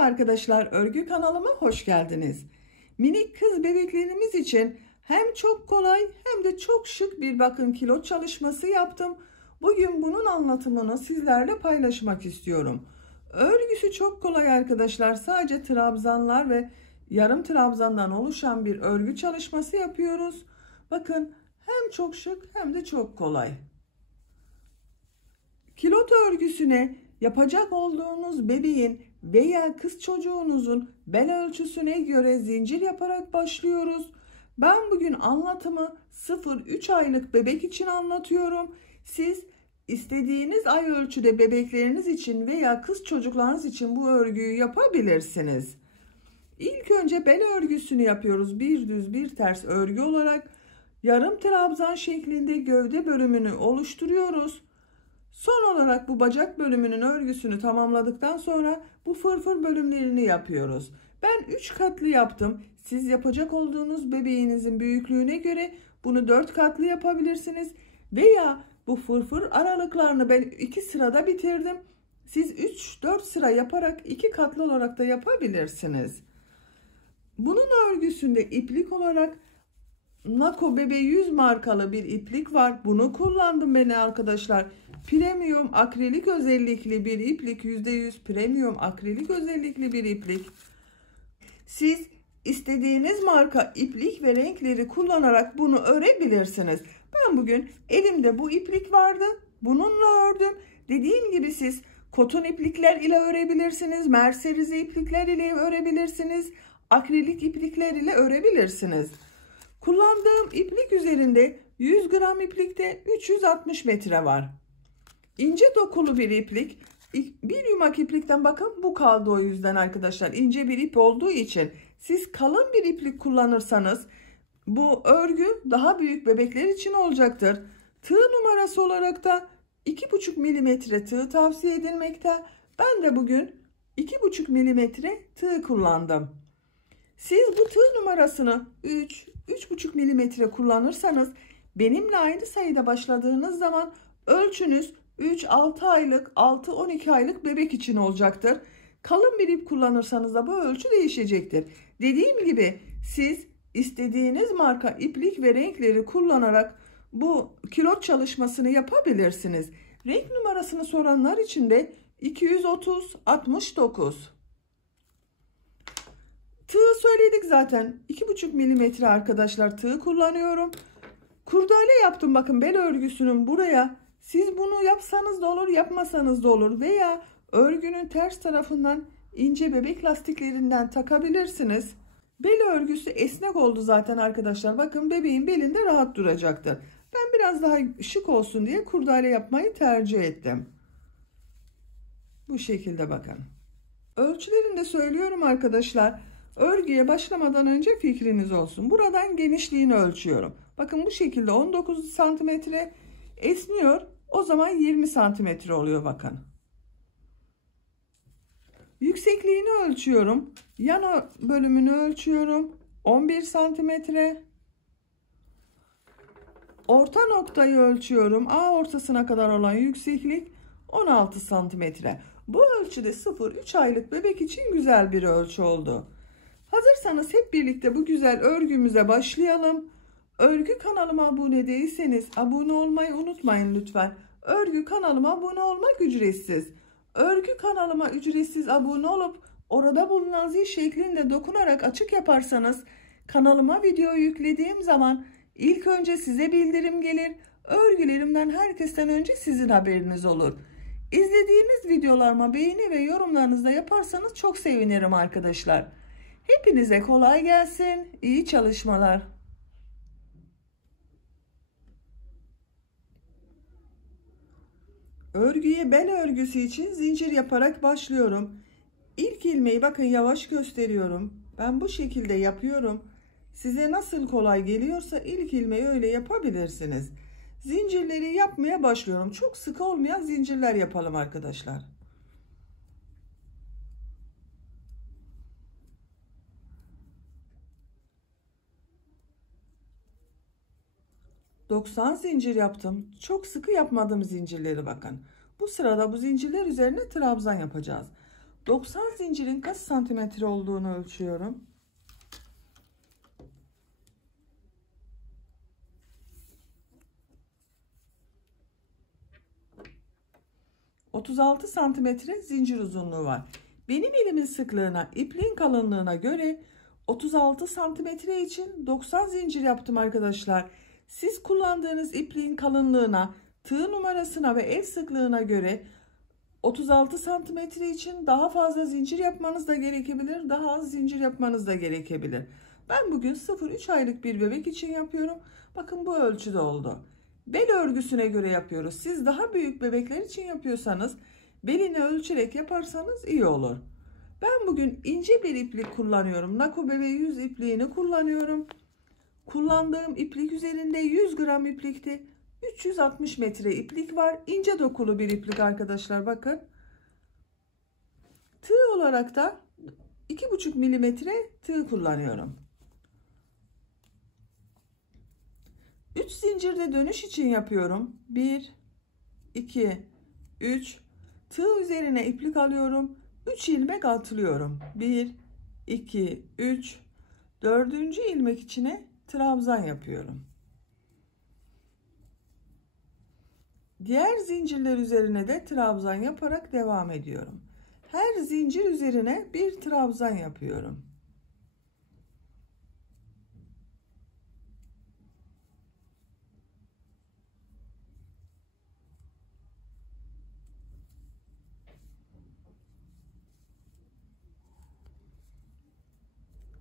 arkadaşlar, örgü kanalıma hoş geldiniz. Minik kız bebeklerimiz için hem çok kolay hem de çok şık bir bakın kilot çalışması yaptım. Bugün bunun anlatımını sizlerle paylaşmak istiyorum. Örgüsü çok kolay arkadaşlar. Sadece trabzanlar ve yarım trabzandan oluşan bir örgü çalışması yapıyoruz. Bakın hem çok şık hem de çok kolay. Kilot örgüsüne yapacak olduğunuz bebeğin veya kız çocuğunuzun bel ölçüsüne göre zincir yaparak başlıyoruz. Ben bugün anlatımı 0-3 aylık bebek için anlatıyorum. Siz istediğiniz ay ölçüde bebekleriniz için veya kız çocuklarınız için bu örgüyü yapabilirsiniz. İlk önce bel örgüsünü yapıyoruz. Bir düz bir ters örgü olarak yarım trabzan şeklinde gövde bölümünü oluşturuyoruz. Son olarak bu bacak bölümünün örgüsünü tamamladıktan sonra bu fırfır bölümlerini yapıyoruz. Ben 3 katlı yaptım. Siz yapacak olduğunuz bebeğinizin büyüklüğüne göre bunu 4 katlı yapabilirsiniz. Veya bu fırfır aralıklarını ben 2 sırada bitirdim. Siz 3-4 sıra yaparak 2 katlı olarak da yapabilirsiniz. Bunun örgüsünde iplik olarak Nako Bebe 100 markalı bir iplik var. Bunu kullandım ben arkadaşlar. Premium akrilik özellikli bir iplik. %100 premium akrilik özellikli bir iplik. Siz istediğiniz marka iplik ve renkleri kullanarak bunu örebilirsiniz. Ben bugün elimde bu iplik vardı. Bununla ördüm. Dediğim gibi siz koton iplikler ile örebilirsiniz. Merserize iplikler ile örebilirsiniz. Akrilik iplikler ile örebilirsiniz. Kullandığım iplik üzerinde 100 gram iplikte 360 metre var. İnce dokulu bir iplik. Bir yumak iplikten bakın bu kaldı, o yüzden arkadaşlar. İnce bir ip olduğu için siz kalın bir iplik kullanırsanız bu örgü daha büyük bebekler için olacaktır. Tığ numarası olarak da 2,5 milimetre tığ tavsiye edilmekte. Ben de bugün 2,5 milimetre tığ kullandım. Siz bu tığ numarasını 3,5 milimetre kullanırsanız benimle aynı sayıda başladığınız zaman ölçünüz 3-6 aylık 6-12 aylık bebek için olacaktır. Kalın bir ip kullanırsanız da bu ölçü değişecektir. Dediğim gibi siz istediğiniz marka iplik ve renkleri kullanarak bu kilot çalışmasını yapabilirsiniz. Renk numarasını soranlar için de 230-69. Tığ söyledik zaten. 2,5 milimetre arkadaşlar tığ kullanıyorum. Kurdele yaptım bakın bel örgüsünün buraya. Siz bunu yapsanız da olur, yapmasanız da olur. Veya örgünün ters tarafından ince bebek lastiklerinden takabilirsiniz. Bel örgüsü esnek oldu zaten arkadaşlar. Bakın bebeğin belinde rahat duracaktır. Ben biraz daha şık olsun diye kurdele yapmayı tercih ettim. Bu şekilde bakın. Ölçülerini de söylüyorum arkadaşlar. Örgüye başlamadan önce fikriniz olsun. Buradan genişliğini ölçüyorum. Bakın bu şekilde 19 santimetre esniyor. O zaman 20 santimetre oluyor bakın. Yüksekliğini ölçüyorum. Yan bölümünü ölçüyorum. 11 santimetre. Orta noktayı ölçüyorum. A ortasına kadar olan yükseklik 16 santimetre. Bu ölçüde 0-3 aylık bebek için güzel bir ölçü oldu. Hazırsanız hep birlikte bu güzel örgümüze başlayalım. Örgü kanalıma abone değilseniz abone olmayı unutmayın lütfen. Örgü kanalıma abone olmak ücretsiz. Örgü kanalıma ücretsiz abone olup orada bulunan zil şeklinde dokunarak açık yaparsanız kanalıma video yüklediğim zaman ilk önce size bildirim gelir. Örgülerimden herkesten önce sizin haberiniz olur. İzlediğiniz videolarıma beğeni ve yorumlarınızı da yaparsanız çok sevinirim arkadaşlar. Hepinize kolay gelsin. İyi çalışmalar. Örgüye bel örgüsü için zincir yaparak başlıyorum. İlk ilmeği bakın yavaş gösteriyorum. Ben bu şekilde yapıyorum. Size nasıl kolay geliyorsa ilk ilmeği öyle yapabilirsiniz. Zincirleri yapmaya başlıyorum. Çok sık olmayan zincirler yapalım arkadaşlar. 90 zincir yaptım. Çok sıkı yapmadım zincirleri bakın. Bu sırada bu zincirler üzerine trabzan yapacağız. 90 zincirin kaç santimetre olduğunu ölçüyorum. 36 santimetre zincir uzunluğu var. Benim elimin sıklığına, ipliğin kalınlığına göre 36 santimetre için 90 zincir yaptım arkadaşlar. Siz kullandığınız ipliğin kalınlığına, tığ numarasına ve el sıklığına göre 36 santimetre için daha fazla zincir yapmanız da gerekebilir, daha az zincir yapmanız da gerekebilir. Ben bugün 0-3 aylık bir bebek için yapıyorum. Bakın bu ölçüde oldu. Bel örgüsüne göre yapıyoruz. Siz daha büyük bebekler için yapıyorsanız belini ölçerek yaparsanız iyi olur. Ben bugün ince bir iplik kullanıyorum. Nako Bebe 100 ipliğini kullanıyorum. Kullandığım iplik üzerinde 100 gram iplikti. 360 metre iplik var. İnce dokulu bir iplik arkadaşlar, bakın. Tığ olarak da 2,5 milimetre tığ kullanıyorum. 3 zincirde dönüş için yapıyorum. 1, 2, 3. Tığ üzerine iplik alıyorum. 3 ilmek atlıyorum. 1, 2, 3. 4. ilmek içine trabzan yapıyorum. Diğer zincirler üzerine de trabzan yaparak devam ediyorum. Her zincir üzerine bir trabzan yapıyorum.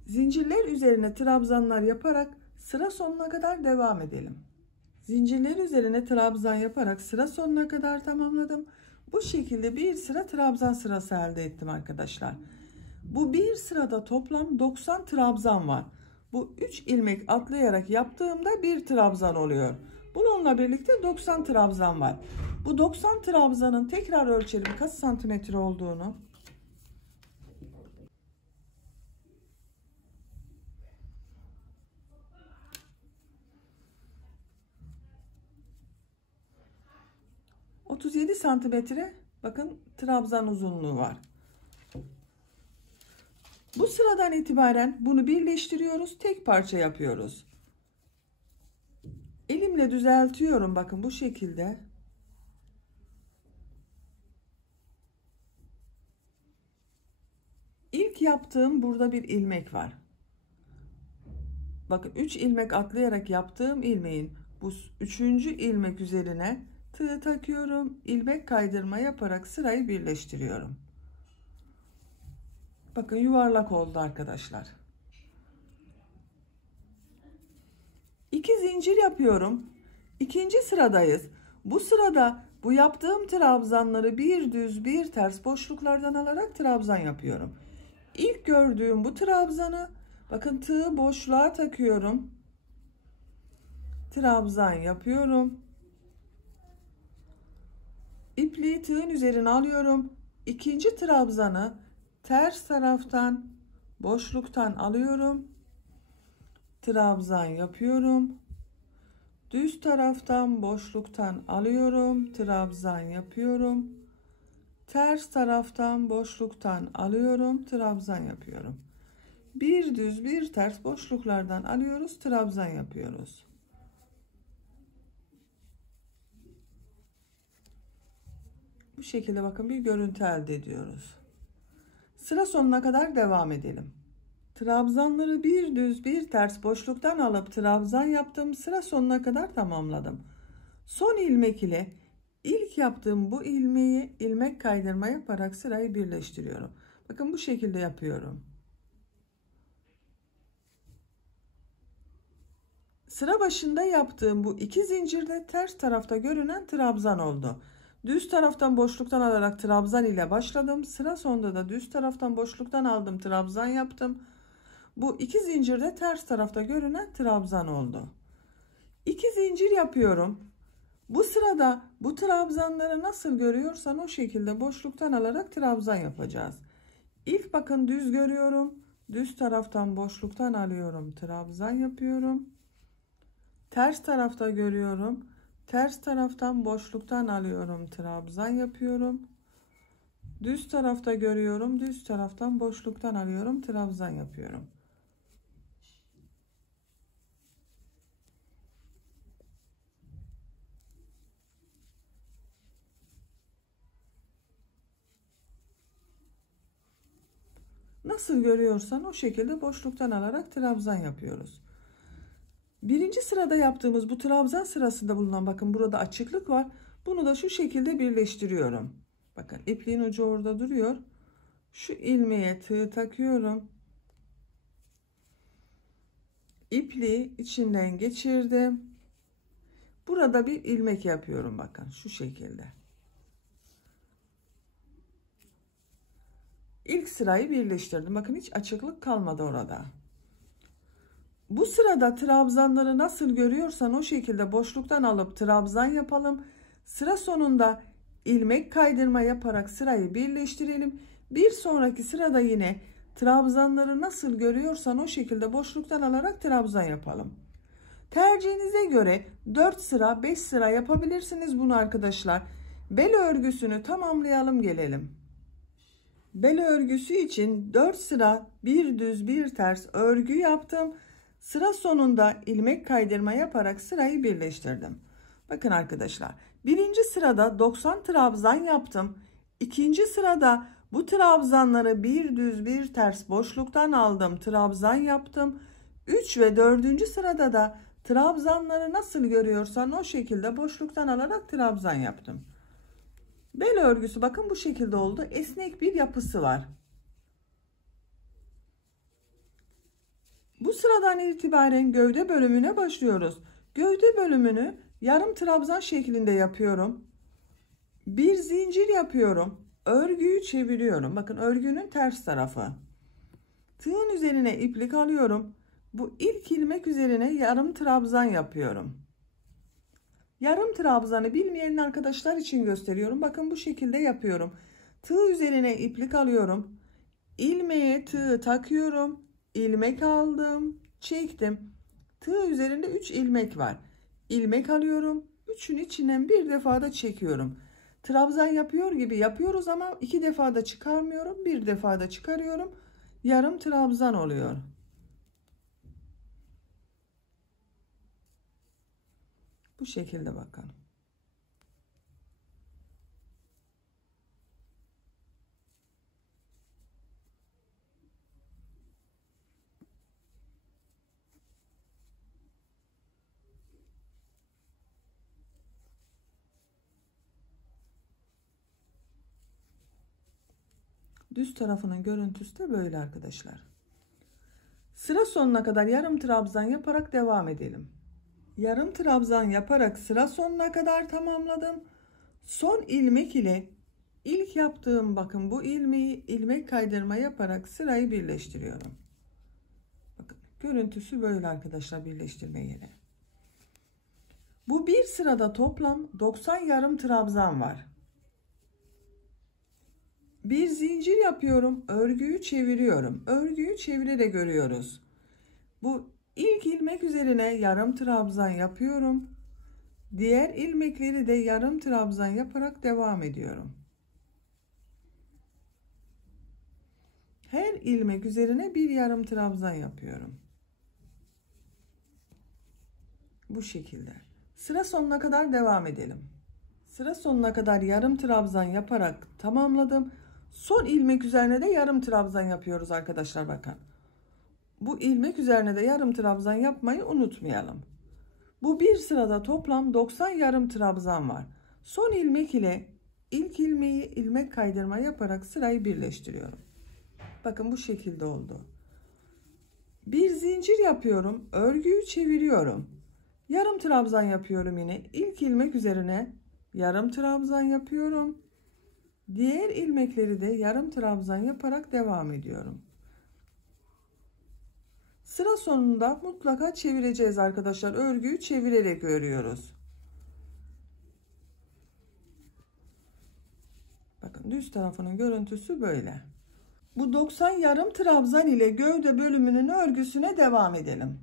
Zincirler üzerine trabzanlar yaparak sıra sonuna kadar devam edelim. Zincirler üzerine trabzan yaparak sıra sonuna kadar tamamladım. Bu şekilde bir sıra trabzan sırası elde ettim arkadaşlar. Bu bir sırada toplam 90 trabzan var. Bu 3 ilmek atlayarak yaptığımda bir trabzan oluyor. Bununla birlikte 90 trabzan var. Bu 90 trabzanın tekrar ölçelim kaç santimetre olduğunu. ...37 santimetre bakın trabzan uzunluğu var. Bu sıradan itibaren bunu birleştiriyoruz. Tek parça yapıyoruz. Elimle düzeltiyorum. Bakın bu şekilde. İlk yaptığım burada bir ilmek var. Bakın 3 ilmek atlayarak yaptığım ilmeğin bu 3. ilmek üzerine tığ takıyorum. İlmek kaydırma yaparak sırayı birleştiriyorum. Bakın yuvarlak oldu arkadaşlar. 2 zincir yapıyorum. İkinci sıradayız. Bu sırada bu yaptığım trabzanları bir düz bir ters boşluklardan alarak trabzan yapıyorum. İlk gördüğüm bu trabzanı bakın tığı boşluğa takıyorum. Trabzan yapıyorum. İpliği tığın üzerine alıyorum. İkinci trabzanı ters taraftan boşluktan alıyorum. Trabzan yapıyorum. Düz taraftan boşluktan alıyorum. Trabzan yapıyorum. Ters taraftan boşluktan alıyorum. Trabzan yapıyorum. Bir düz bir ters boşluklardan alıyoruz. Trabzan yapıyoruz. Bu şekilde bakın bir görüntü elde ediyoruz. Sıra sonuna kadar devam edelim. Trabzanları bir düz bir ters boşluktan alıp trabzan yaptım. Sıra sonuna kadar tamamladım. Son ilmek ile ilk yaptığım bu ilmeği ilmek kaydırma yaparak sırayı birleştiriyorum. Bakın bu şekilde yapıyorum. Sıra başında yaptığım bu 2 zincirde ters tarafta görünen trabzan oldu. Düz taraftan boşluktan alarak trabzan ile başladım. Sıra sonunda da düz taraftan boşluktan aldım, trabzan yaptım. Bu 2 zincirde ters tarafta görünen trabzan oldu. 2 zincir yapıyorum. Bu sırada bu trabzanları nasıl görüyorsan o şekilde boşluktan alarak trabzan yapacağız. İlk bakın düz görüyorum. Düz taraftan boşluktan alıyorum, trabzan yapıyorum. Ters tarafta görüyorum. Ters taraftan boşluktan alıyorum, trabzan yapıyorum. Düz tarafta görüyorum. Düz taraftan boşluktan alıyorum. Trabzan yapıyorum. Nasıl görüyorsan o şekilde boşluktan alarak trabzan yapıyoruz. Birinci sırada yaptığımız bu trabzan sırasında bulunan, bakın burada açıklık var. Bunu da şu şekilde birleştiriyorum. Bakın ipliğin ucu orada duruyor. Şu ilmeğe tığ takıyorum. İpliği içinden geçirdim. Burada bir ilmek yapıyorum, bakın şu şekilde. İlk sırayı birleştirdim. Bakın hiç açıklık kalmadı orada. Bu sırada trabzanları nasıl görüyorsan o şekilde boşluktan alıp trabzan yapalım. Sıra sonunda ilmek kaydırma yaparak sırayı birleştirelim. Bir sonraki sırada yine trabzanları nasıl görüyorsan o şekilde boşluktan alarak trabzan yapalım. Tercihinize göre 4 sıra 5 sıra yapabilirsiniz bunu arkadaşlar. Bel örgüsünü tamamlayalım gelelim. Bel örgüsü için 4 sıra bir düz bir ters örgü yaptım. Sıra sonunda ilmek kaydırma yaparak sırayı birleştirdim. Bakın arkadaşlar, birinci sırada 90 trabzan yaptım. İkinci sırada bu trabzanları bir düz bir ters boşluktan aldım, trabzan yaptım. 3 ve 4. sırada da trabzanları nasıl görüyorsan o şekilde boşluktan alarak trabzan yaptım. Bel örgüsü bakın bu şekilde oldu. Esnek bir yapısı var. Bu sıradan itibaren gövde bölümüne başlıyoruz. Gövde bölümünü yarım trabzan şeklinde yapıyorum. Bir zincir yapıyorum. Örgüyü çeviriyorum. Bakın örgünün ters tarafı. Tığın üzerine iplik alıyorum. Bu ilk ilmek üzerine yarım trabzan yapıyorum. Yarım trabzanı bilmeyen arkadaşlar için gösteriyorum. Bakın bu şekilde yapıyorum. Tığ üzerine iplik alıyorum. İlmeğe tığı takıyorum. İlmek aldım, çektim. Tığ üzerinde 3 ilmek var. İlmek alıyorum. 3'ün içinden bir defa da çekiyorum. Trabzan yapıyor gibi yapıyoruz ama 2 defa da çıkarmıyorum. Bir defa da çıkarıyorum. Yarım trabzan oluyor. Bu şekilde bakın. Düz tarafının görüntüsü de böyle arkadaşlar. Sıra sonuna kadar yarım trabzan yaparak devam edelim. Yarım trabzan yaparak sıra sonuna kadar tamamladım. Son ilmek ile ilk yaptığım, bakın bu ilmeği ilmek kaydırma yaparak sırayı birleştiriyorum. Bakın görüntüsü böyle arkadaşlar, birleştirme yeri. Bu bir sırada toplam 90 yarım trabzan var. Bir zincir yapıyorum, örgüyü çeviriyorum. Örgüyü çevirerek görüyoruz. Bu ilk ilmek üzerine yarım trabzan yapıyorum. Diğer ilmekleri de yarım trabzan yaparak devam ediyorum. Her ilmek üzerine bir yarım trabzan yapıyorum. Bu şekilde. Sıra sonuna kadar devam edelim. Sıra sonuna kadar yarım trabzan yaparak tamamladım. Son ilmek üzerine de yarım trabzan yapıyoruz arkadaşlar, bakın. Bu ilmek üzerine de yarım trabzan yapmayı unutmayalım. Bu bir sırada toplam 90 yarım trabzan var. Son ilmek ile ilk ilmeği ilmek kaydırma yaparak sırayı birleştiriyorum. Bakın bu şekilde oldu. Bir zincir yapıyorum, örgüyü çeviriyorum. Yarım trabzan yapıyorum yine. İlk ilmek üzerine yarım trabzan yapıyorum. Diğer ilmekleri de yarım trabzan yaparak devam ediyorum. Sıra sonunda mutlaka çevireceğiz arkadaşlar. Örgüyü çevirerek örüyoruz. Bakın düz tarafının görüntüsü böyle. Bu 90 yarım trabzan ile gövde bölümünün örgüsüne devam edelim.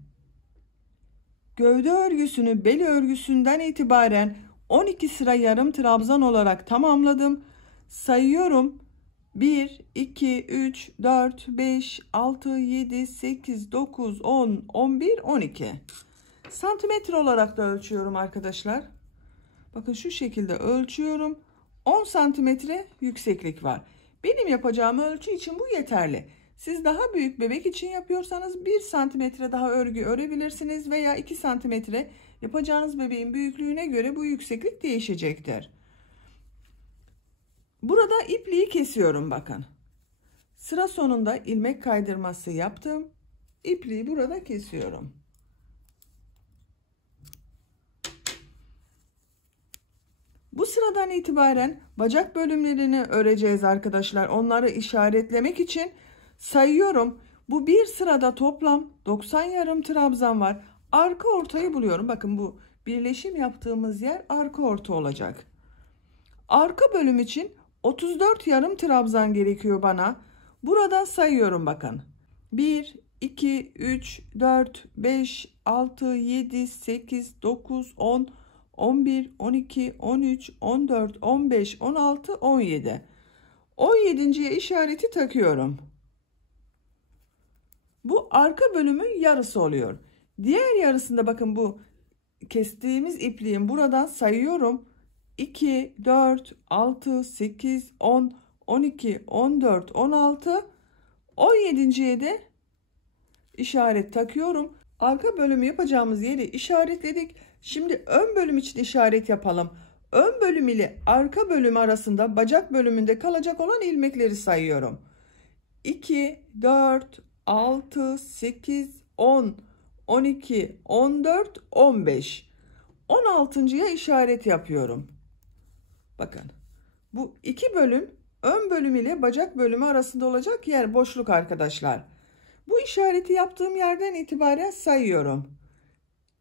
Gövde örgüsünü bel örgüsünden itibaren 12 sıra yarım trabzan olarak tamamladım. Sayıyorum. 1, 2, 3, 4, 5, 6, 7, 8, 9, 10, 11, 12. Santimetre olarak da ölçüyorum arkadaşlar. Bakın şu şekilde ölçüyorum. 10 santimetre yükseklik var. Benim yapacağım ölçü için bu yeterli. Siz daha büyük bebek için yapıyorsanız 1 santimetre daha örgü örebilirsiniz veya 2 santimetre, yapacağınız bebeğin büyüklüğüne göre bu yükseklik değişecektir. Burada ipliği kesiyorum bakın. Sıra sonunda ilmek kaydırması yaptım. İpliği burada kesiyorum. Bu sıradan itibaren bacak bölümlerini öreceğiz arkadaşlar. Onları işaretlemek için sayıyorum. Bu bir sırada toplam 90 yarım trabzan var. Arka ortayı buluyorum. Bakın bu birleşim yaptığımız yer arka orta olacak. Arka bölüm için 34 yarım trabzan gerekiyor bana. Buradan sayıyorum bakın. 1, 2, 3, 4, 5, 6, 7, 8, 9, 10, 11, 12, 13, 14, 15, 16, 17. 17.'ye işareti takıyorum. Bu arka bölümün yarısı oluyor. Diğer yarısında bakın bu kestiğimiz ipliğin buradan sayıyorum. 2, 4, 6, 8, 10, 12, 14, 16, 17.'ye de işaret takıyorum. Arka bölümü yapacağımız yeri işaretledik. Şimdi ön bölüm için işaret yapalım. Ön bölüm ile arka bölüm arasında bacak bölümünde kalacak olan ilmekleri sayıyorum. 2, 4, 6, 8, 10, 12, 14, 15. 16.'ya işaret yapıyorum. Bakın bu iki bölüm ön bölüm ile bacak bölümü arasında olacak yer boşluk arkadaşlar. Bu işareti yaptığım yerden itibaren sayıyorum.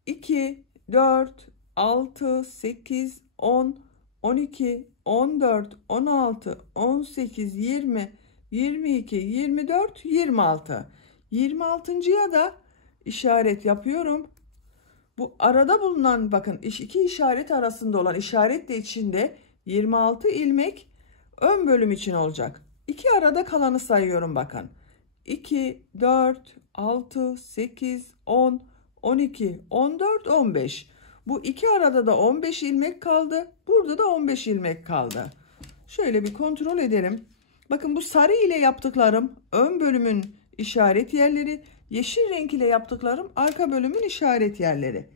2, 4, 6, 8, 10, 12, 14, 16, 18, 20, 22, 24, 26. 26.'ya da işaret yapıyorum. Bu arada bulunan bakın iki işaret arasında olan işaret de içinde 26 ilmek ön bölüm için olacak. İki arada kalanı sayıyorum bakın. 2, 4, 6, 8, 10, 12, 14, 15. Bu iki arada da 15 ilmek kaldı. Burada da 15 ilmek kaldı. Şöyle bir kontrol edelim. Bakın bu sarı ile yaptıklarım ön bölümün işaret yerleri. Yeşil renk ile yaptıklarım arka bölümün işaret yerleri.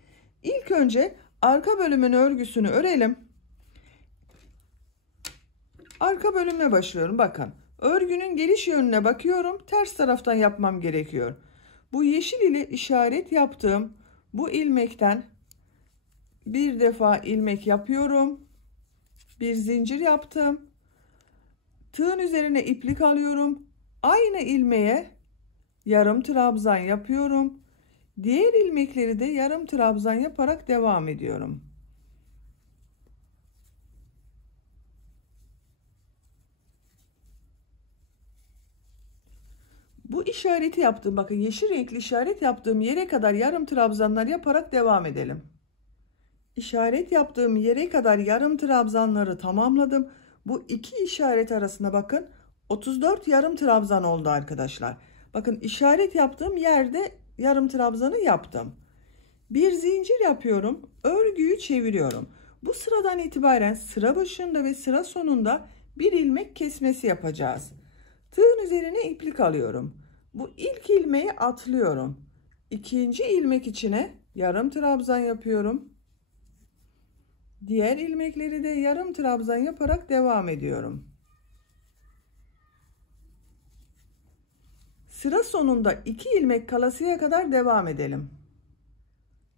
İlk önce arka bölümün örgüsünü örelim. Arka bölümle başlıyorum. Bakın örgünün geliş yönüne bakıyorum. Ters taraftan yapmam gerekiyor. Bu yeşil ile işaret yaptığım bu ilmekten bir defa ilmek yapıyorum. Bir zincir yaptım. Tığın üzerine iplik alıyorum. Aynı ilmeğe yarım trabzan yapıyorum. Diğer ilmekleri de yarım trabzan yaparak devam ediyorum. Bu işareti yaptığım bakın yeşil renkli işaret yaptığım yere kadar yarım trabzanlar yaparak devam edelim. İşaret yaptığım yere kadar yarım trabzanları tamamladım. Bu iki işaret arasında bakın 34 yarım trabzan oldu arkadaşlar. Bakın işaret yaptığım yerde yarım trabzanı yaptım. Bir zincir yapıyorum. Örgüyü çeviriyorum. Bu sıradan itibaren sıra başında ve sıra sonunda bir ilmek kesmesi yapacağız. Tığın üzerine iplik alıyorum. Bu ilk ilmeği atlıyorum. İkinci ilmek içine yarım trabzan yapıyorum. Diğer ilmekleri de yarım trabzan yaparak devam ediyorum. Sıra sonunda 2 ilmek kalasıya kadar devam edelim.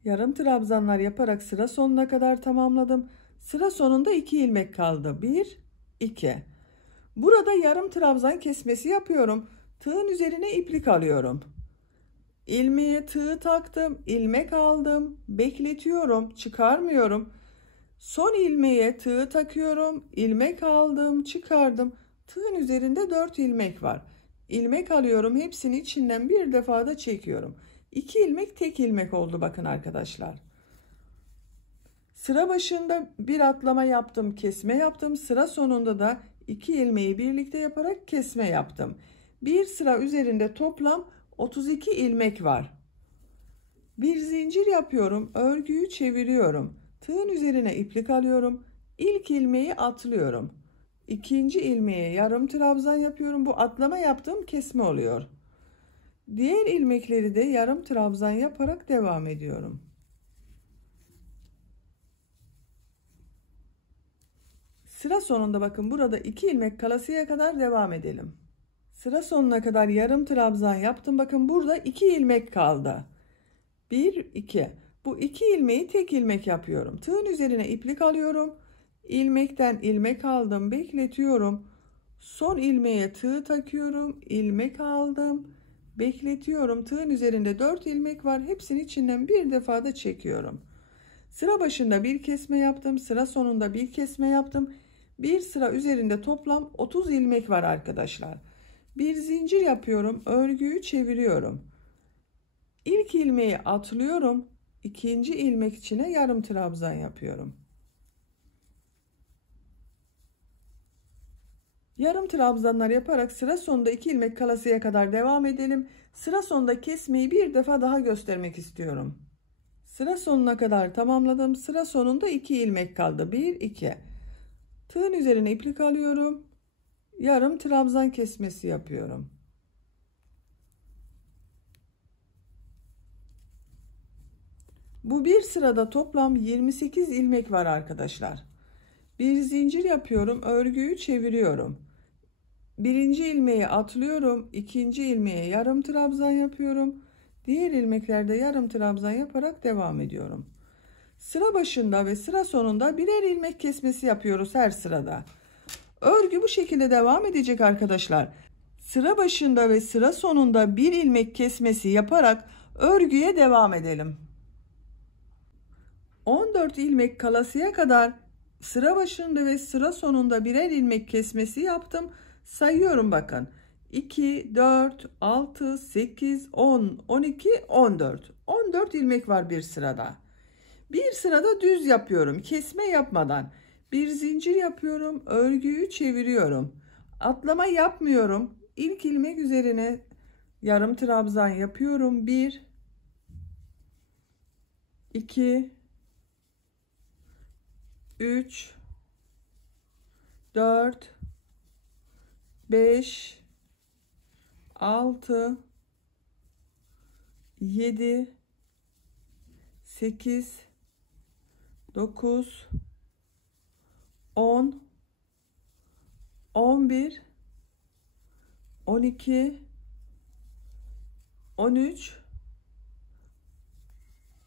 Yarım trabzanlar yaparak sıra sonuna kadar tamamladım. Sıra sonunda 2 ilmek kaldı. 1, 2. Burada yarım trabzan kesmesi yapıyorum. Tığın üzerine iplik alıyorum. İlmeğe tığı taktım, ilmek aldım, bekletiyorum, çıkarmıyorum. Son ilmeğe tığı takıyorum, ilmek aldım, çıkardım. Tığın üzerinde 4 ilmek var. İlmek alıyorum, hepsini içinden bir defa da çekiyorum. 2 ilmek tek ilmek oldu bakın arkadaşlar. Sıra başında bir atlama yaptım, kesme yaptım. Sıra sonunda da 2 ilmeği birlikte yaparak kesme yaptım. Bir sıra üzerinde toplam 32 ilmek var. Bir zincir yapıyorum, örgüyü çeviriyorum. Tığın üzerine iplik alıyorum. İlk ilmeği atlıyorum. İkinci ilmeğe yarım trabzan yapıyorum. Bu atlama yaptığım kesme oluyor. Diğer ilmekleri de yarım trabzan yaparak devam ediyorum. Sıra sonunda bakın burada 2 ilmek kalasıya kadar devam edelim. Sıra sonuna kadar yarım trabzan yaptım. Bakın burada 2 ilmek kaldı. 1 2. Bu 2 ilmeği tek ilmek yapıyorum. Tığın üzerine iplik alıyorum. İlmekten ilmek aldım, bekletiyorum. Son ilmeğe tığ takıyorum. İlmek aldım, bekletiyorum. Tığın üzerinde 4 ilmek var. Hepsinin içinden bir defa da çekiyorum. Sıra başında bir kesme yaptım. Sıra sonunda bir kesme yaptım. Bir sıra üzerinde toplam 30 ilmek var arkadaşlar. Bir zincir yapıyorum. Örgüyü çeviriyorum. İlk ilmeği atlıyorum. İkinci ilmek içine yarım trabzan yapıyorum. Yarım trabzanlar yaparak sıra sonunda 2 ilmek kalasıya kadar devam edelim. Sıra sonunda kesmeyi bir defa daha göstermek istiyorum. Sıra sonuna kadar tamamladım. Sıra sonunda 2 ilmek kaldı. 1 2. Tığın üzerine iplik alıyorum. Yarım trabzan kesmesi yapıyorum. Bu bir sırada toplam 28 ilmek var arkadaşlar. Bir zincir yapıyorum, örgüyü çeviriyorum. Birinci ilmeği atlıyorum, ikinci ilmeğe yarım trabzan yapıyorum. Diğer ilmeklerde yarım trabzan yaparak devam ediyorum. Sıra başında ve sıra sonunda birer ilmek kesmesi yapıyoruz her sırada. Örgü bu şekilde devam edecek arkadaşlar. Sıra başında ve sıra sonunda bir ilmek kesmesi yaparak örgüye devam edelim. 14 ilmek kalasıya kadar sıra başında ve sıra sonunda birer ilmek kesmesi yaptım. Sayıyorum bakın. 2, 4, 6, 8, 10, 12, 14. 14 ilmek var bir sırada. Bir sırada düz yapıyorum. Kesme yapmadan. Bir zincir yapıyorum. Örgüyü çeviriyorum. Atlama yapmıyorum. İlk ilmek üzerine yarım trabzan yapıyorum. 1, 2, 3, 4, 5, 6, 7, 8, 9, 10, 11, 12, 13,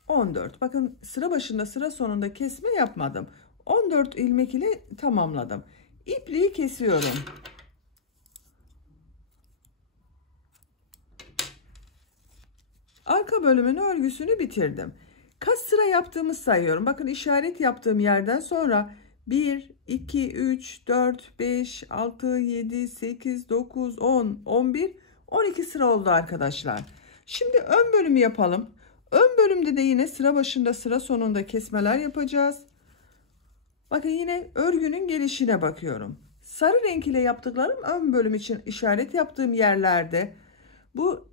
14. Bakın sıra başında sıra sonunda kesme yapmadım. 14 ilmek ile tamamladım. İpliği kesiyorum. Arka bölümün örgüsünü bitirdim. Kaç sıra yaptığımı sayıyorum. Bakın işaret yaptığım yerden sonra 1, 2, 3, 4, 5, 6, 7, 8, 9, 10, 11, 12 sıra oldu arkadaşlar. Şimdi ön bölümü yapalım. Ön bölümde de yine sıra başında sıra sonunda kesmeler yapacağız. Bakın yine örgünün gelişine bakıyorum. Sarı renk ile yaptıklarım ön bölüm için işaret yaptığım yerlerde. Bu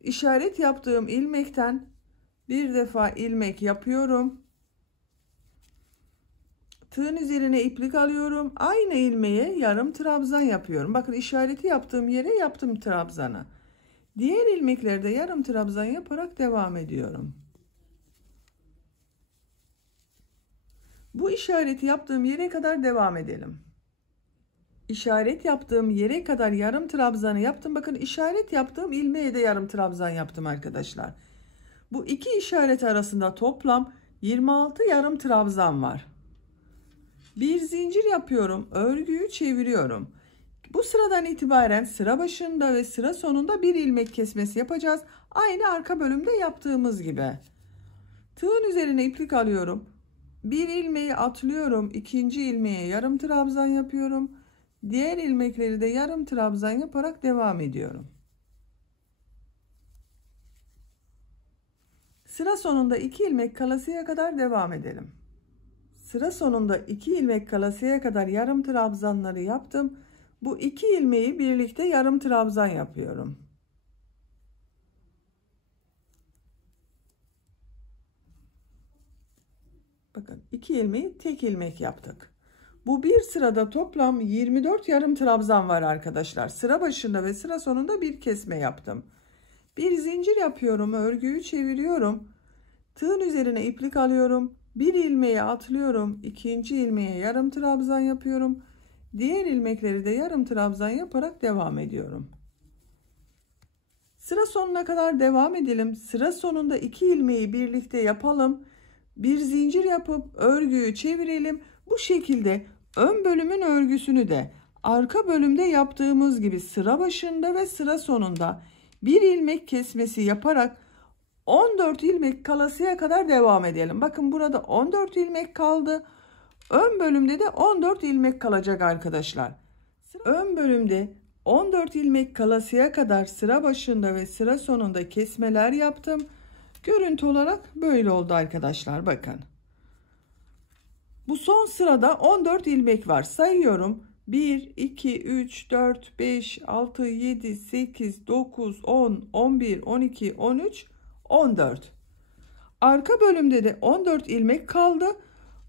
işaret yaptığım ilmekten bir defa ilmek yapıyorum. Tığın üzerine iplik alıyorum. Aynı ilmeğe yarım trabzan yapıyorum. Bakın işareti yaptığım yere yaptım trabzanı. Diğer ilmeklerde yarım trabzan yaparak devam ediyorum. Bu işareti yaptığım yere kadar devam edelim. İşaret yaptığım yere kadar yarım trabzanı yaptım. Bakın işaret yaptığım ilmeğe de yarım trabzan yaptım arkadaşlar. Bu iki işaret arasında toplam 26 yarım trabzan var. Bir zincir yapıyorum. Örgüyü çeviriyorum. Bu sıradan itibaren sıra başında ve sıra sonunda bir ilmek kesmesi yapacağız. Aynı arka bölümde yaptığımız gibi. Tığın üzerine iplik alıyorum. Bir ilmeği atlıyorum. İkinci ilmeğe yarım trabzan yapıyorum. Diğer ilmekleri de yarım trabzan yaparak devam ediyorum. Sıra sonunda 2 ilmek kalasıya kadar devam edelim. sıra sonunda 2 ilmek kalasıya kadar yarım trabzanları yaptım. Bu 2 ilmeği birlikte yarım trabzan yapıyorum. Bakın 2 ilmeği tek ilmek yaptık. Bu bir sırada toplam 24 yarım trabzan var arkadaşlar. Sıra başında ve sıra sonunda bir kesme yaptım. Bir zincir yapıyorum, örgüyü çeviriyorum. Tığın üzerine iplik alıyorum. Bir ilmeği atlıyorum. İkinci ilmeğe yarım trabzan yapıyorum. Diğer ilmekleri de yarım trabzan yaparak devam ediyorum. Sıra sonuna kadar devam edelim. Sıra sonunda 2 ilmeği birlikte yapalım. Bir zincir yapıp örgüyü çevirelim. Bu şekilde ön bölümün örgüsünü de arka bölümde yaptığımız gibi sıra başında ve sıra sonunda bir ilmek kesmesi yaparak 14 ilmek kalasıya kadar devam edelim. Bakın burada 14 ilmek kaldı. Ön bölümde de 14 ilmek kalacak arkadaşlar. Ön bölümde 14 ilmek kalasıya kadar sıra başında ve sıra sonunda kesmeler yaptım. Görüntü olarak böyle oldu arkadaşlar, bakın. Bu son sırada 14 ilmek var. Sayıyorum. 1, 2, 3, 4, 5, 6, 7, 8, 9, 10, 11, 12, 13, 14. Arka bölümde de 14 ilmek kaldı.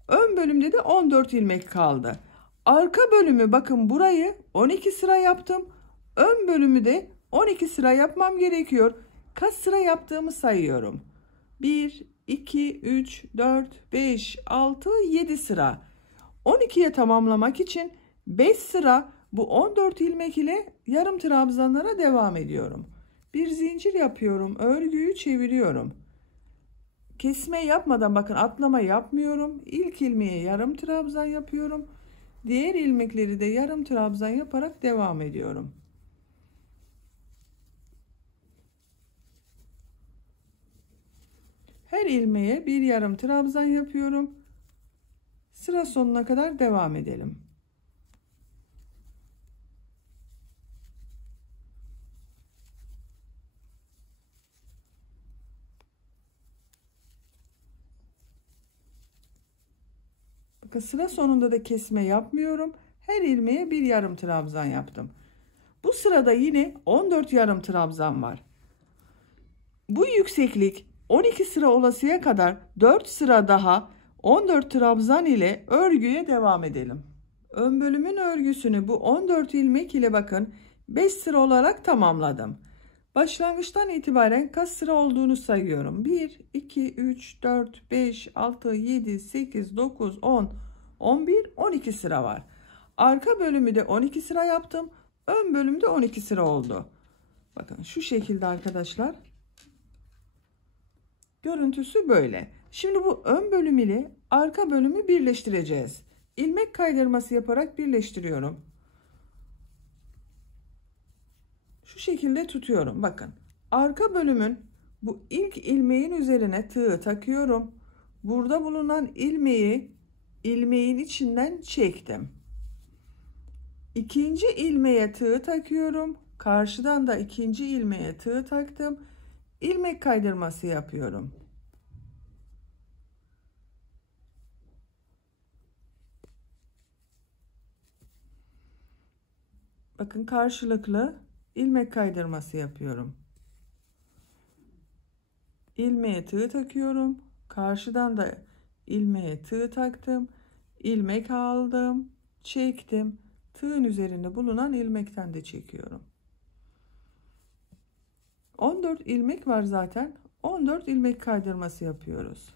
Ön bölümde de 14 ilmek kaldı. Arka bölümü bakın burayı 12 sıra yaptım. Ön bölümü de 12 sıra yapmam gerekiyor. Kaç sıra yaptığımı sayıyorum. 1, 2, 3, 4, 5, 6, 7 sıra. 12'ye tamamlamak için 5 sıra bu 14 ilmek ile yarım trabzanlara devam ediyorum. Bir zincir yapıyorum. Örgüyü çeviriyorum. Kesme yapmadan bakın atlama yapmıyorum. İlk ilmeğe yarım trabzan yapıyorum. Diğer ilmekleri de yarım trabzan yaparak devam ediyorum. Her ilmeğe bir yarım trabzan yapıyorum. Sıra sonuna kadar devam edelim. Bakın sıra sonunda da kesme yapmıyorum. Her ilmeğe bir yarım trabzan yaptım. Bu sırada yine 14 yarım trabzan var. Bu yükseklik 12 sıra olasıya kadar 4 sıra daha 14 trabzan ile örgüye devam edelim. Ön bölümün örgüsünü bu 14 ilmek ile bakın 5 sıra olarak tamamladım. Başlangıçtan itibaren kaç sıra olduğunu sayıyorum. 1, 2, 3, 4, 5, 6, 7, 8, 9, 10, 11, 12 sıra var. Arka bölümü de 12 sıra yaptım. Ön bölümde 12 sıra oldu. Bakın şu şekilde arkadaşlar. Görüntüsü böyle. Şimdi bu ön bölüm ile arka bölümü birleştireceğiz. İlmek kaydırması yaparak birleştiriyorum. Şu şekilde tutuyorum. Bakın. Arka bölümün bu ilk ilmeğin üzerine tığı takıyorum. Burada bulunan ilmeği ilmeğin içinden çektim. İkinci ilmeğe tığ takıyorum. Karşıdan da ikinci ilmeğe tığ taktım. İlmek kaydırması yapıyorum. Bakın karşılıklı ilmek kaydırması yapıyorum. İlmeğe tığ takıyorum. Karşıdan da ilmeğe tığ taktım. İlmek aldım. Çektim. Tığın üzerinde bulunan ilmekten de çekiyorum. 14 ilmek var zaten. 14 ilmek kaydırması yapıyoruz.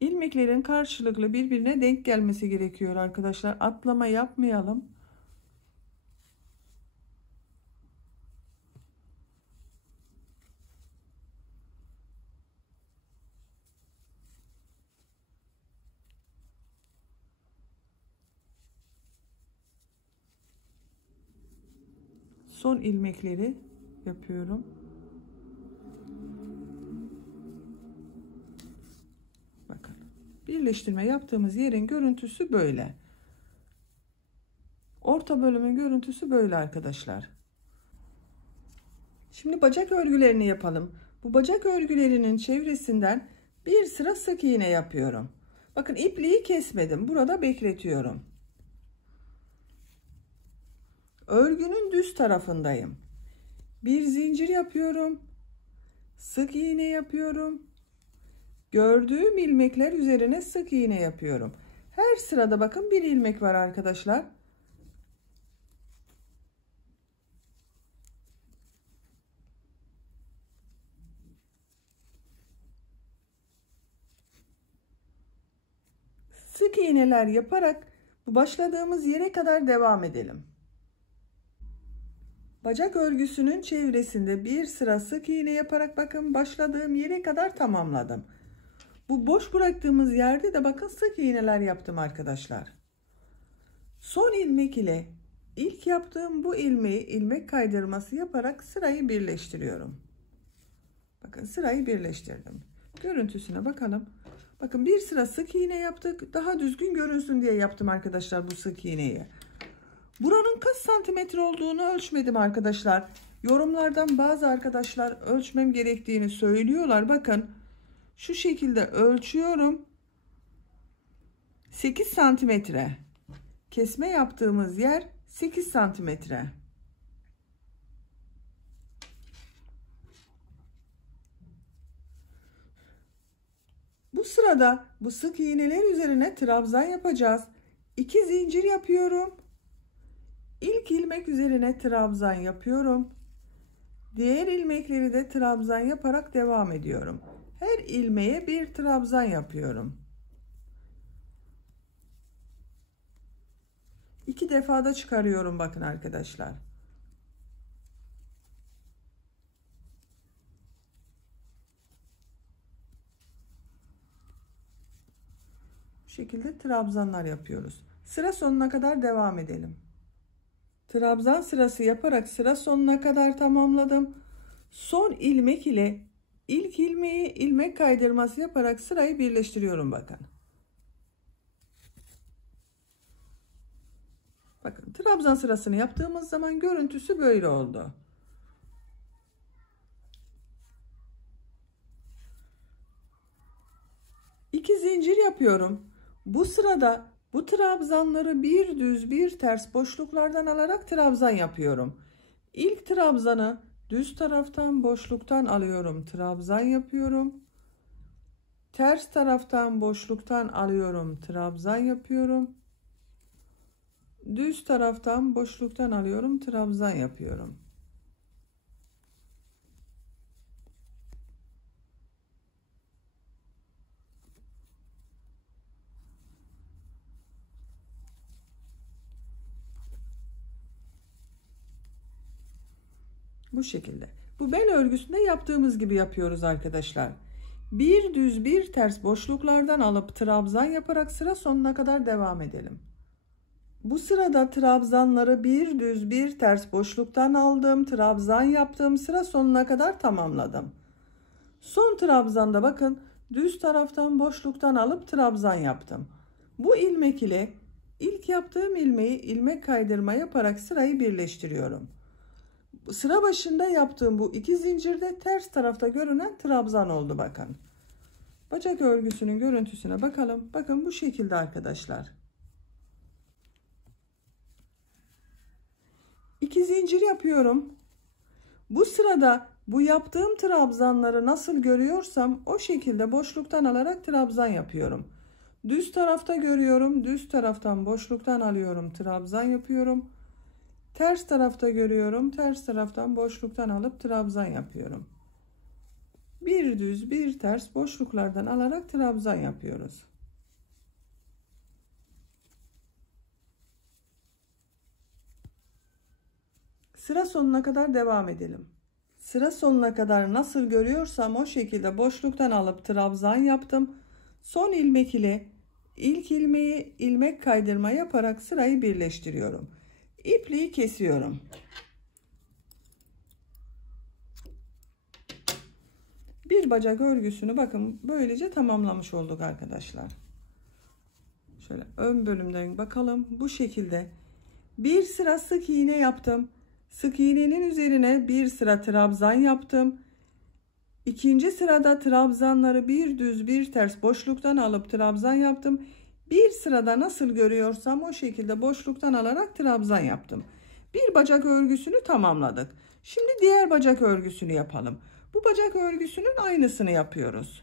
İlmeklerin karşılıklı birbirine denk gelmesi gerekiyor arkadaşlar. Atlama yapmayalım. Son ilmekleri yapıyorum. Bakın. Birleştirme yaptığımız yerin görüntüsü böyle. Orta bölümün görüntüsü böyle arkadaşlar. Şimdi bacak örgülerini yapalım. Bu bacak örgülerinin çevresinden bir sıra sık iğne yapıyorum. Bakın ipliği kesmedim. Burada bekletiyorum. Örgünün düz tarafındayım. Bir zincir yapıyorum. Sık iğne yapıyorum. Gördüğüm ilmekler üzerine sık iğne yapıyorum. Her sırada bakın bir ilmek var arkadaşlar. Sık iğneler yaparak bu başladığımız yere kadar devam edelim. Bacak örgüsünün çevresinde bir sıra sık iğne yaparak bakın başladığım yere kadar tamamladım. Bu boş bıraktığımız yerde de bakın sık iğneler yaptım arkadaşlar. Son ilmek ile ilk yaptığım bu ilmeği ilmek kaydırması yaparak sırayı birleştiriyorum. Bakın sırayı birleştirdim. Görüntüsüne bakalım. Bakın bir sıra sık iğne yaptık. Daha düzgün görünsün diye yaptım arkadaşlar bu sık iğneyi. Buranın kaç santimetre olduğunu ölçmedim arkadaşlar. Yorumlardan bazı arkadaşlar ölçmem gerektiğini söylüyorlar. Bakın şu şekilde ölçüyorum. 8 santimetre. Kesme yaptığımız yer 8 santimetre. Bu sırada bu sık iğneler üzerine trabzan yapacağız. 2 zincir yapıyorum. İlk ilmek üzerine trabzan yapıyorum. Diğer ilmekleri de trabzan yaparak devam ediyorum. Her ilmeğe bir trabzan yapıyorum. 2 defada çıkarıyorum bakın arkadaşlar. Bu şekilde trabzanlar yapıyoruz. Sıra sonuna kadar devam edelim. Trabzan sırası yaparak sıra sonuna kadar tamamladım. Son ilmek ile ilk ilmeği ilmek kaydırması yaparak sırayı birleştiriyorum bakın. Bakın trabzan sırasını yaptığımız zaman görüntüsü böyle oldu. İki zincir yapıyorum. Bu sırada bu trabzanları bir düz bir ters boşluklardan alarak trabzan yapıyorum. İlk trabzanı düz taraftan boşluktan alıyorum, trabzan yapıyorum. Ters taraftan boşluktan alıyorum, trabzan yapıyorum. Düz taraftan boşluktan alıyorum, trabzan yapıyorum. Bu şekilde. Bu bel örgüsünde yaptığımız gibi yapıyoruz arkadaşlar. Bir düz bir ters boşluklardan alıp trabzan yaparak sıra sonuna kadar devam edelim. Bu sırada trabzanları bir düz bir ters boşluktan aldım, trabzan yaptım, sıra sonuna kadar tamamladım. Son trabzanda bakın düz taraftan boşluktan alıp trabzan yaptım. Bu ilmek ile ilk yaptığım ilmeği ilmek kaydırma yaparak sırayı birleştiriyorum. Sıra başında yaptığım bu iki zincirde ters tarafta görünen trabzan oldu bakın. Bacak örgüsünün görüntüsüne bakalım. Bakın bu şekilde arkadaşlar. 2 zincir yapıyorum. Bu sırada bu yaptığım trabzanları nasıl görüyorsam o şekilde boşluktan alarak trabzan yapıyorum. Düz tarafta görüyorum. Düz taraftan boşluktan alıyorum. Trabzan yapıyorum. Ters tarafta görüyorum. Ters taraftan boşluktan alıp trabzan yapıyorum. Bir düz bir ters boşluklardan alarak trabzan yapıyoruz. Sıra sonuna kadar devam edelim. Sıra sonuna kadar nasıl görüyorsam o şekilde boşluktan alıp trabzan yaptım. Son ilmek ile ilk ilmeği ilmek kaydırma yaparak sırayı birleştiriyorum. İpliği kesiyorum. Bir bacak örgüsünü bakın böylece tamamlamış olduk arkadaşlar. Şöyle ön bölümden bakalım. Bu şekilde Bir sıra sık iğne yaptım. Sık iğnenin üzerine bir sıra trabzan yaptım. İkinci sırada trabzanları bir düz bir ters boşluktan alıp trabzan yaptım. Bir sırada nasıl görüyorsam o şekilde boşluktan alarak trabzan yaptım. Bir bacak örgüsünü tamamladık. Şimdi diğer bacak örgüsünü yapalım. Bu bacak örgüsünün aynısını yapıyoruz.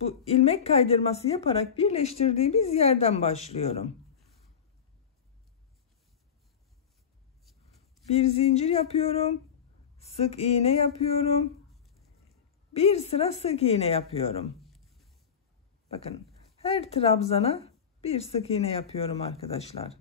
Bu ilmek kaydırması yaparak birleştirdiğimiz yerden başlıyorum. Bir zincir yapıyorum. Sık iğne yapıyorum. Bir sıra sık iğne yapıyorum. Bakın her trabzana bir sık iğne yapıyorum arkadaşlar.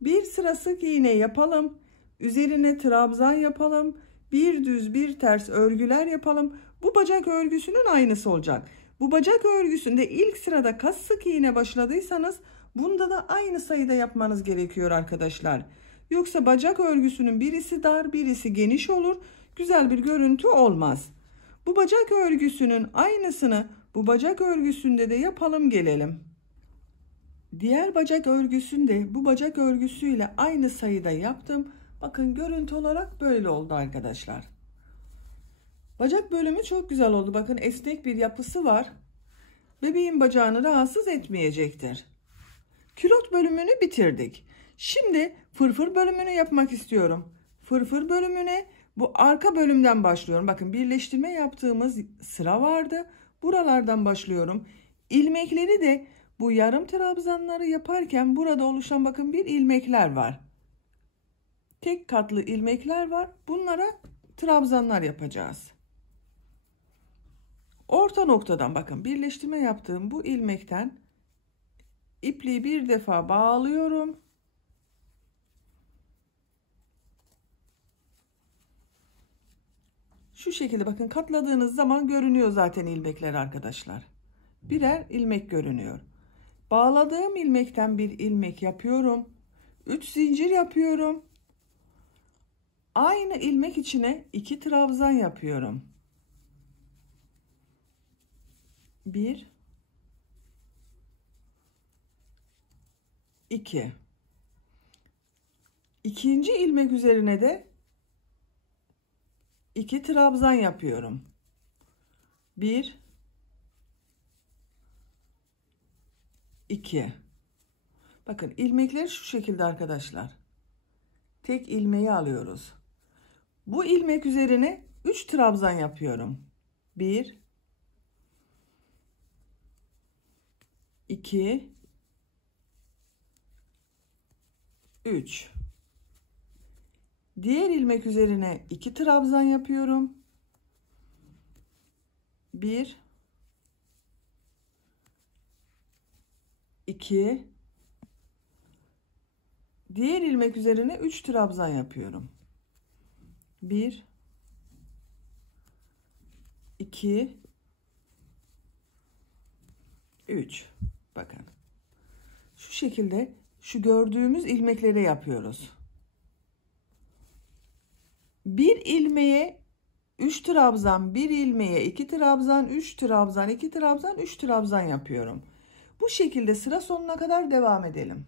Bir sıra sık iğne yapalım. Üzerine trabzan yapalım. Bir düz bir ters örgüler yapalım. Bu bacak örgüsünün aynısı olacak. Bu bacak örgüsünde ilk sırada kaç sık iğne başladıysanız bunda da aynı sayıda yapmanız gerekiyor arkadaşlar. Yoksa bacak örgüsünün birisi dar birisi geniş olur. Güzel bir görüntü olmaz. Bu bacak örgüsünün aynısını bu bacak örgüsünde de yapalım gelelim. Diğer bacak örgüsünde bu bacak örgüsüyle aynı sayıda yaptım. Bakın görüntü olarak böyle oldu arkadaşlar. Bacak bölümü çok güzel oldu. Bakın esnek bir yapısı var. Bebeğin bacağını rahatsız etmeyecektir. Külot bölümünü bitirdik. Şimdi fırfır bölümünü yapmak istiyorum. Fırfır bölümüne bu arka bölümden başlıyorum. Bakın birleştirme yaptığımız sıra vardı. Buralardan başlıyorum. İlmekleri de bu yarım trabzanları yaparken burada oluşan bakın bir ilmekler var. Tek katlı ilmekler var. Bunlara trabzanlar yapacağız. Orta noktadan bakın birleştirme yaptığım bu ilmekten ipliği bir defa bağlıyorum. Şu şekilde bakın katladığınız zaman görünüyor zaten ilmekler arkadaşlar. Birer ilmek görünüyor. Bağladığım ilmekten bir ilmek yapıyorum. 3 zincir yapıyorum. Aynı ilmek içine 2 trabzan yapıyorum. 1 2. İkinci ilmek üzerine de 2 trabzan yapıyorum. 1 2. Bakın ilmekler şu şekilde arkadaşlar. Tek ilmeği alıyoruz. Bu ilmek üzerine 3 trabzan yapıyorum. 1 2 3. Diğer ilmek üzerine 2 trabzan yapıyorum. 1 2. Diğer ilmek üzerine 3 trabzan yapıyorum. 1 2 3. Bakın. Şu şekilde şu gördüğümüz ilmekleri yapıyoruz. Bir ilmeğe 3 trabzan, bir ilmeğe 2 trabzan, 3 trabzan, 2 trabzan, 3 trabzan yapıyorum. Bu şekilde sıra sonuna kadar devam edelim.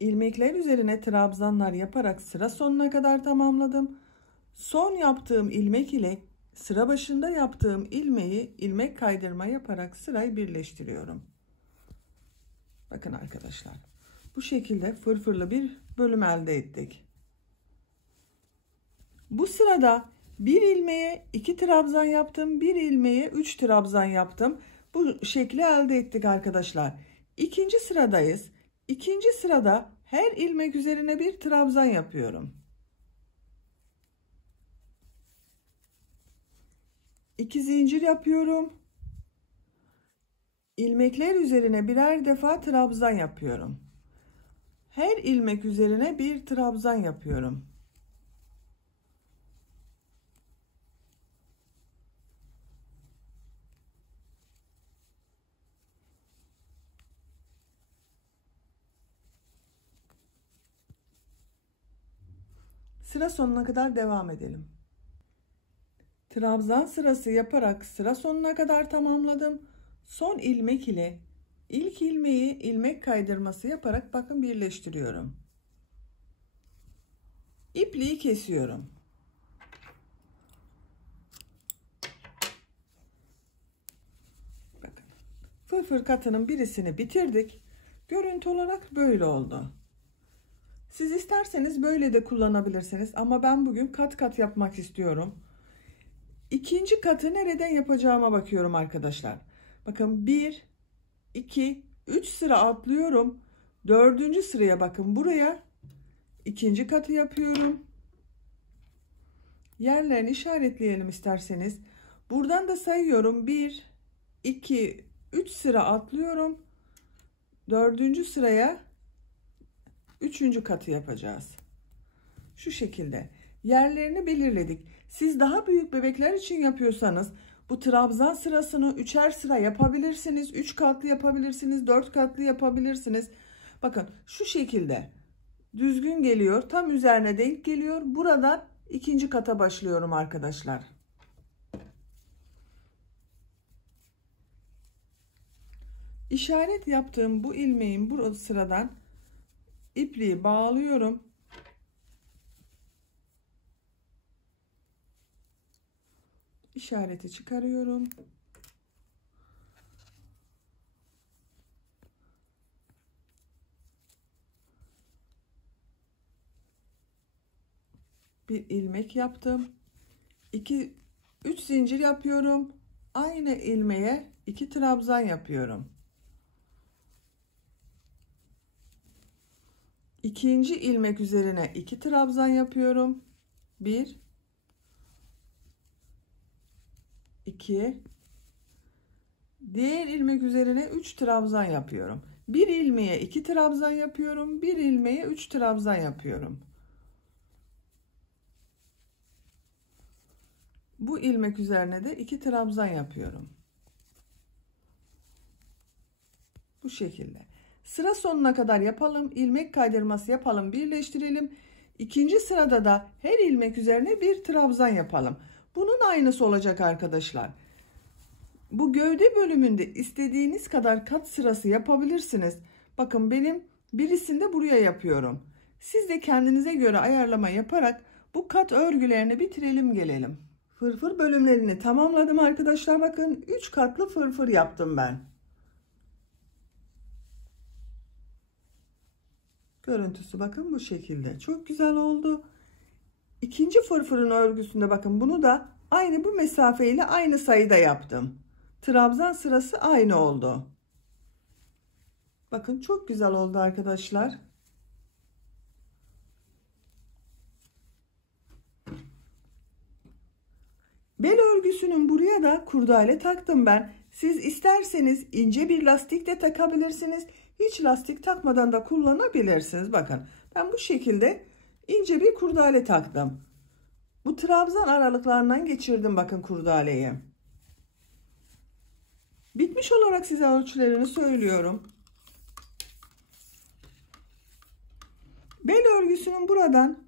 İlmekler üzerine trabzanlar yaparak sıra sonuna kadar tamamladım. Son yaptığım ilmek ile sıra başında yaptığım ilmeği ilmek kaydırma yaparak sırayı birleştiriyorum. Bakın arkadaşlar. Bu şekilde fırfırlı bir bölüm elde ettik. Bu sırada bir ilmeğe 2 trabzan yaptım. Bir ilmeğe 3 trabzan yaptım. Bu şekli elde ettik arkadaşlar. İkinci sıradayız. İkinci sırada her ilmek üzerine bir trabzan yapıyorum. 2 zincir yapıyorum. İlmekler üzerine birer defa trabzan yapıyorum. Her ilmek üzerine bir trabzan yapıyorum. Sıra sonuna kadar devam edelim. Trabzan sırası yaparak sıra sonuna kadar tamamladım. Son ilmek ile İlk ilmeği ilmek kaydırması yaparak bakın birleştiriyorum. İpliği kesiyorum. Bakın. Fırfır katının birisini bitirdik. Görüntü olarak böyle oldu. Siz isterseniz böyle de kullanabilirsiniz ama ben bugün kat kat yapmak istiyorum. İkinci katı nereden yapacağıma bakıyorum arkadaşlar. Bakın 1, 2, 3 sıra atlıyorum. Dördüncü sıraya bakın buraya ikinci katı yapıyorum. Yerlerini işaretleyelim isterseniz. Buradan da sayıyorum. 1, 2, 3 sıra atlıyorum. Dördüncü sıraya üçüncü katı yapacağız. Şu şekilde yerlerini belirledik. Siz daha büyük bebekler için yapıyorsanız bu trabzan sırasını üçer sıra yapabilirsiniz. 3 katlı yapabilirsiniz. 4 katlı yapabilirsiniz. Bakın şu şekilde düzgün geliyor. Tam üzerine denk geliyor. Buradan ikinci kata başlıyorum arkadaşlar. İşaret yaptığım bu ilmeğin bu sıradan ipliği bağlıyorum. İşareti çıkarıyorum. Bir ilmek yaptım. 3 zincir yapıyorum. Aynı ilmeğe 2 trabzan yapıyorum. İkinci ilmek üzerine 2 trabzan yapıyorum. 1, 2, diğer ilmek üzerine 3 trabzan yapıyorum. Bir ilmeğe 2 trabzan yapıyorum. Bir ilmeğe 3 trabzan yapıyorum. Bu ilmek üzerine de 2 trabzan yapıyorum. Bu şekilde. Sıra sonuna kadar yapalım. İlmek kaydırması yapalım. Birleştirelim. İkinci sırada da her ilmek üzerine bir trabzan yapalım. Bunun aynısı olacak arkadaşlar. Bu gövde bölümünde istediğiniz kadar kat sırası yapabilirsiniz. Bakın benim birisinde buraya yapıyorum. Siz de kendinize göre ayarlama yaparak bu kat örgülerini bitirelim gelelim. Fırfır bölümlerini tamamladım arkadaşlar. Bakın 3 katlı fırfır yaptım ben. Görüntüsü bakın bu şekilde. Çok güzel oldu. İkinci fırfırın örgüsünde bakın bunu da aynı bu mesafeyle aynı sayıda yaptım. Trabzan sırası aynı oldu. Bakın çok güzel oldu arkadaşlar. Bel örgüsünün buraya da kurdale taktım ben. Siz isterseniz ince bir lastik de takabilirsiniz. Hiç lastik takmadan da kullanabilirsiniz. Bakın ben bu şekilde ince bir kurdale taktım. Bu trabzan aralıklarından geçirdim bakın kurdaleyi. Bitmiş olarak size ölçülerini söylüyorum. Bel örgüsünün buradan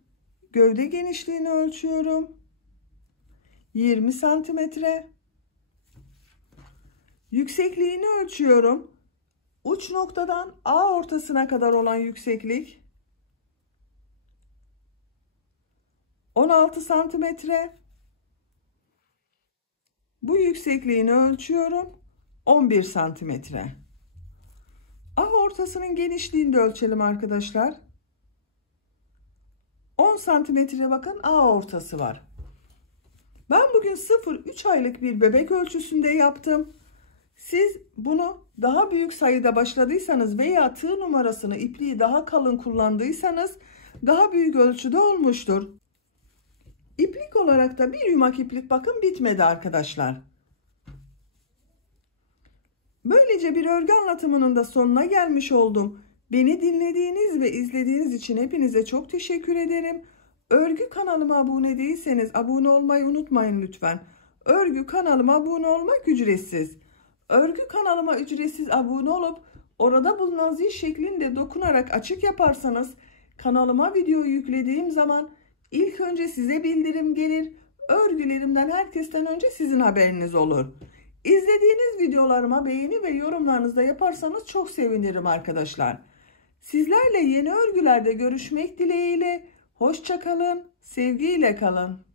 gövde genişliğini ölçüyorum. 20 santimetre. Yüksekliğini ölçüyorum. Uç noktadan A ortasına kadar olan yükseklik 16 santimetre. Bu yüksekliğini ölçüyorum. 11 santimetre. A ortasının genişliğini de ölçelim arkadaşlar. 10 santimetre bakın A ortası var. Ben bugün 0-3 aylık bir bebek ölçüsünde yaptım. Siz bunu daha büyük sayıda başladıysanız veya tığ numarasını ipliği daha kalın kullandıysanız daha büyük ölçüde olmuştur. İplik olarak da bir yumak iplik bakın bitmedi arkadaşlar. Böylece bir örgü anlatımının da sonuna gelmiş oldum. Beni dinlediğiniz ve izlediğiniz için hepinize çok teşekkür ederim. Örgü kanalıma abone değilseniz abone olmayı unutmayın lütfen. Örgü kanalıma abone olmak ücretsiz. Örgü kanalıma ücretsiz abone olup orada bulunan zil şeklinde dokunarak açık yaparsanız kanalıma video yüklediğim zaman ilk önce size bildirim gelir. Örgülerimden herkesten önce sizin haberiniz olur. İzlediğiniz videolarıma beğeni ve yorumlarınızı da yaparsanız çok sevinirim arkadaşlar. Sizlerle yeni örgülerde görüşmek dileğiyle. Hoşça kalın, sevgiyle kalın.